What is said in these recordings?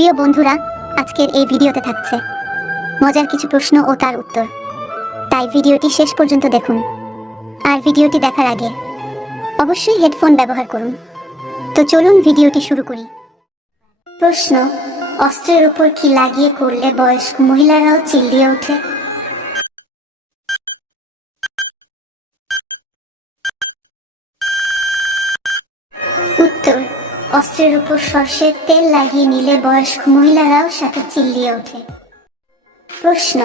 প্রিয় বন্ধুরা, আজকের এই ভিডিওতে থাকছে মজার কিছু প্রশ্ন ও তার উত্তর। তাই ভিডিওটি শেষ পর্যন্ত দেখুন। আর ভিডিওটি দেখার আগে অবশ্যই হেডফোন ব্যবহার করুন। তো চলুন ভিডিওটি শুরু করি। প্রশ্ন: অস্ত্রের উপর কি লাগিয়ে করলে বয়স্ক মহিলারাও চিল্লিয়ে ওঠে? উত্তর: অস্ত্রের উপর সর্ষের তেল লাগিয়ে নিলে বয়স্ক মহিলারাও সাথে চিল্লিয়ে ওঠে। প্রশ্ন: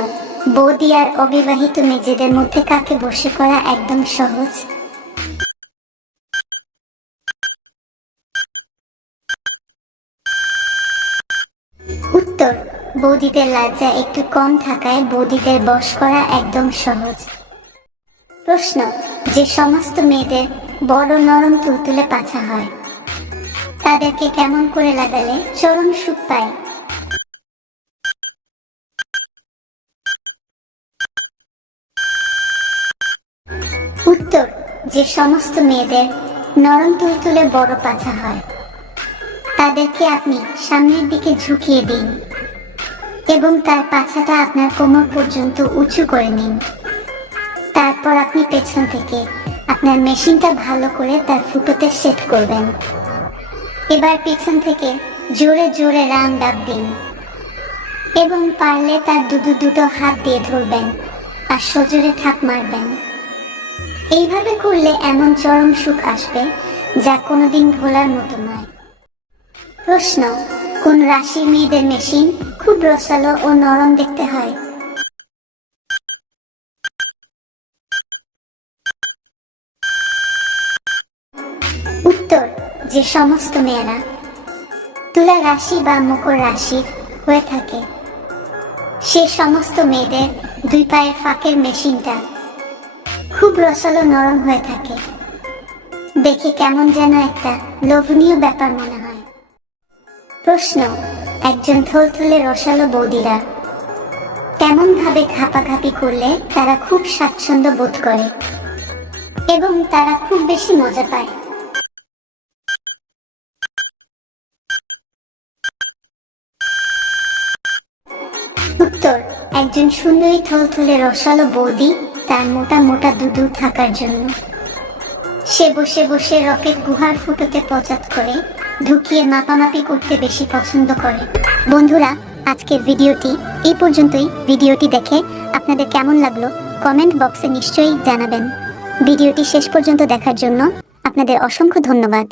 বৌদি আর অবিবাহিত মেয়েদের মধ্যে কাকে বশে করা একদম সহজ? উত্তর: বৌদিদের লজ্জা একটু কম থাকায় বৌদিদের বশ করা একদম সহজ। প্রশ্ন: যে সমস্ত মেয়েদের বড় নরম তুলতুলে পাছা হয় তাদেরকে কেমন করে লাগালে চরম সুখ পায়? উত্তর: যে সমস্ত মেয়েদের নরম তুলতুলে বড় পাছা হয় তাদেরকে আপনি সামনের দিকে ঝুঁকিয়ে দিন এবং তার পাছাটা আপনার কোমর পর্যন্ত উঁচু করে নিন। তারপর আপনি পেছন থেকে আপনার মেশিনটা ভালো করে তার ফুটোতে সেট করবেন। এবার পেছন থেকে জোরে জোরে রাম ডাক দিন এবং পারলে তার দুটো হাত দিয়ে ধরবেন আর সজোরে ঠাপ মারবেন। এইভাবে করলে এমন চরম সুখ আসবে যা কোনোদিন ভোলার মতো নয়। প্রশ্ন: কোন রাশির মেয়েদের মেশিন খুব রসালো ও নরম দেখতে হয়? উত্তর: যে সমস্ত মেয়েরা তুলা রাশি বা মকর রাশির হয়ে থাকে সে সমস্ত মেয়েদের দুই পায়ের ফাঁকের মেশিনটা খুব রসালো নরম হয়ে থাকে। দেখে কেমন যেন একটা লোভনীয় ব্যাপার মনে হয়। প্রশ্ন: একজন থলথলে রসালো বৌদিরা কেমন ভাবে ঘাপাঘাপি করলে তারা খুব স্বাচ্ছন্দ্য বোধ করে এবং তারা খুব বেশি মজা পায়? উত্তর: একজন সুন্দরী থলথলে রসালো বৌদি তার মোটা মোটা দুধু থাকার জন্য সে বসে বসে রকেট গুহার ফুটোতে পচাত করে ঢুকিয়ে মাপামাপি করতে বেশি পছন্দ করে। বন্ধুরা, আজকের ভিডিওটি এই পর্যন্তই। ভিডিওটি দেখে আপনাদের কেমন লাগলো কমেন্ট বক্সে নিশ্চয়ই জানাবেন। ভিডিওটি শেষ পর্যন্ত দেখার জন্য আপনাদের অসংখ্য ধন্যবাদ।